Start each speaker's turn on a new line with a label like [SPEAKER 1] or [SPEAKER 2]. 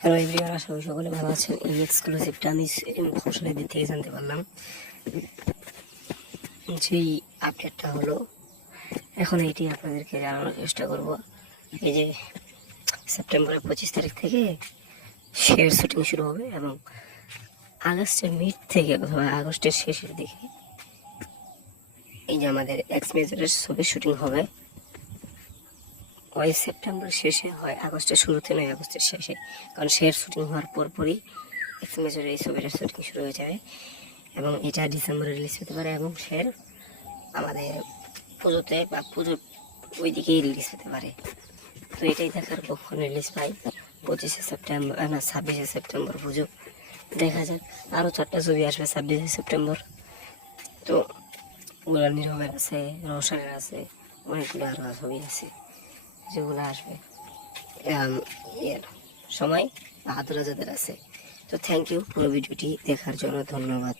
[SPEAKER 1] Hello everyone আশা করি সকলে ভালো আছেন। এই এক্সক্লুসিভটা আমি দিক থেকে জানতে পারলাম। যেই আপডেটটা হলো, এখন এইটি আপনাদেরকে জানানোর চেষ্টা করব। এই যে সেপ্টেম্বরের পঁচিশ তারিখ থেকে শেয়ার শুটিং শুরু হবে এবং আগস্টের মিড থেকে অথবা আগস্টের শেষের দিকে এই যে আমাদের এক্স মেজরের ছবির শুটিং হবে। হয় সেপ্টেম্বর শেষে হয়, আগস্টের শুরুতে নয়, আগস্টের শেষে। কারণ শেয়ার শুটিং হওয়ার পরপরই এক্স এই ছবিটার শুটিং শুরু হয়ে যাবে এবং এটা ডিসেম্বরে রিলিজ হতে পারে এবং শেয়ার আমাদের পুজোতে বা পুজোর ওই দিকেই রিলিজ হতে পারে। তো এটাই দেখার কখন রিলিজ পাই। পঁচিশে সেপ্টেম্বর না, ছাব্বিশে সেপ্টেম্বর পুজো। দেখা যাক। আরও চারটা ছবি আসবে ছাব্বিশে সেপ্টেম্বর। তো ওগুলো নীরবের আছে রোশনের আছে, অনেকগুলো আরও ছবি আছে। যেগুলো আসবে। এর সময় বাহাদুরা যাদের আছে। তো থ্যাংক ইউ পুরো ভিডিওটি দেখার জন্য ধন্যবাদ।